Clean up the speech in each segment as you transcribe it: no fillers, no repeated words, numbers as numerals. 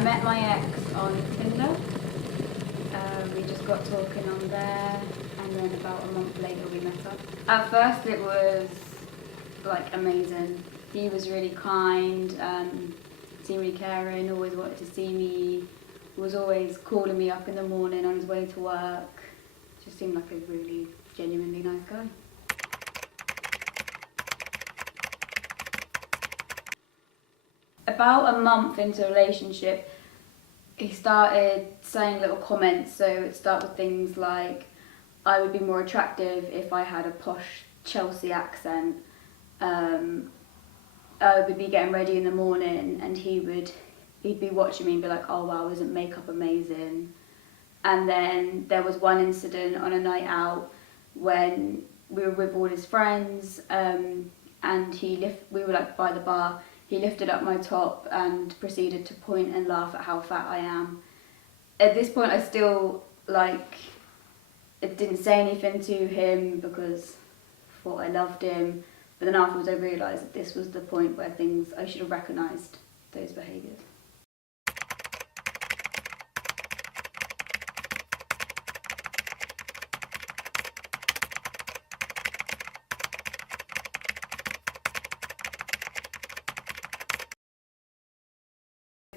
I met my ex on Tinder. We just got talking on there, and then about a month later we met up. At first it was like amazing. He was really kind, seemed really caring, always wanted to see me, was always calling me up in the morning on his way to work. Just seemed like a really genuinely nice guy. About a month into a relationship, he started saying little comments. So it'd start with things like, I would be more attractive if I had a posh Chelsea accent. I would be getting ready in the morning and he'd be watching me and be like, oh wow, isn't makeup amazing? And then there was one incident on a night out when we were with all his friends, and we were like by the bar. He lifted up my top and proceeded to point and laugh at how fat I am. At this point I still didn't say anything to him because I thought I loved him. But then afterwards I realised that this was the point where I should have recognised those behaviours.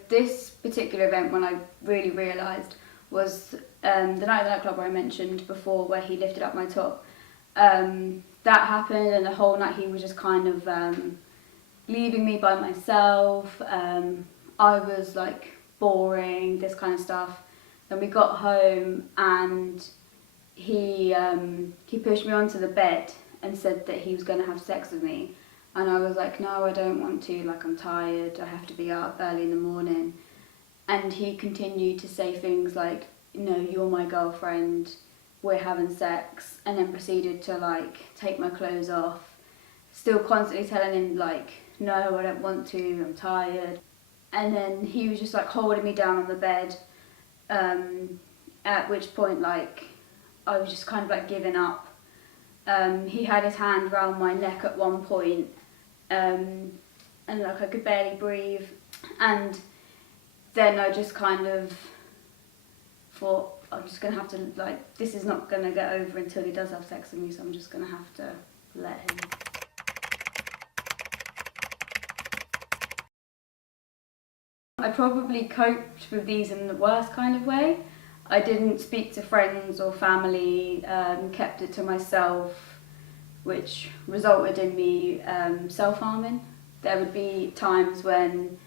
This particular event, when I really realised, was the night at the nightclub where I mentioned before, where he lifted up my top. That happened, and the whole night he was just kind of leaving me by myself. I was like boring, this kind of stuff. Then we got home and he pushed me onto the bed and said that he was going to have sex with me. And I was like, no, I don't want to, like I'm tired, I have to be up early in the morning. And he continued to say things like, no, you're my girlfriend, we're having sex, and then proceeded to like take my clothes off, still constantly telling him like, no, I don't want to, I'm tired. And then he was just like holding me down on the bed, at which point like I was just kind of like giving up. He had his hand around my neck at one point, and like I could barely breathe, and then I just kind of thought, I'm just gonna have to, like, this is not gonna get over until he does have sex with me, so I'm just gonna have to let him. I probably coped with these in the worst kind of way. I didn't speak to friends or family, kept it to myself, which resulted in me self-harming. There would be times when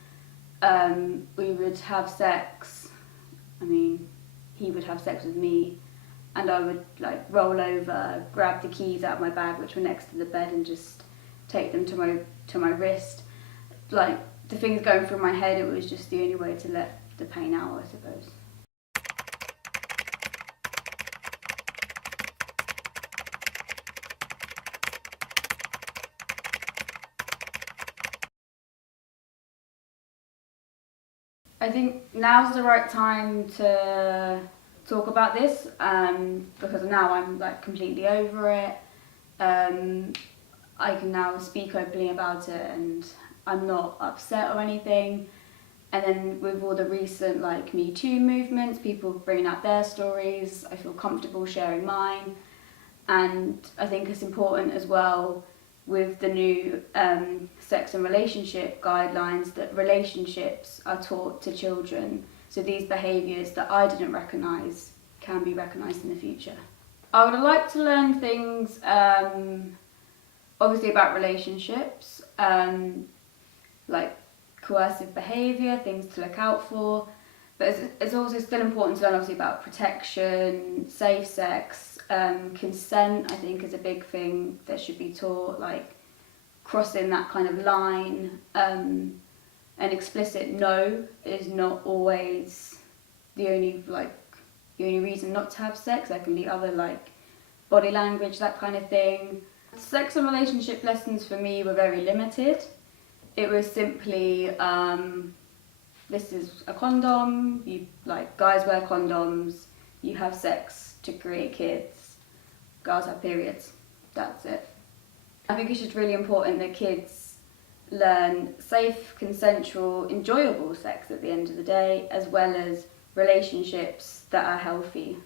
we would have sex, he would have sex with me, and I would like roll over, grab the keys out of my bag, which were next to the bed, and just take them to my wrist. Like, the things going through my head, it was just the only way to let the pain out, I suppose. I think now's the right time to talk about this, because now I'm like completely over it. I can now speak openly about it and I'm not upset or anything. And then with all the recent like Me Too movements, people bringing out their stories, I feel comfortable sharing mine. And I think it's important as well with the new sex and relationship guidelines that relationships are taught to children. So these behaviours that I didn't recognise can be recognised in the future. I would like to learn things obviously about relationships, like coercive behaviour, things to look out for, but it's also still important to learn obviously about protection, safe sex, consent I think is a big thing that should be taught, like crossing that kind of line. An explicit no is not always the only reason not to have sex. There can be other like body language, that kind of thing. Sex and relationship lessons for me were very limited. It was simply, this is a condom, guys wear condoms, you have sex to create kids, girls have periods, that's it. I think it's just really important that kids learn safe, consensual, enjoyable sex at the end of the day, as well as relationships that are healthy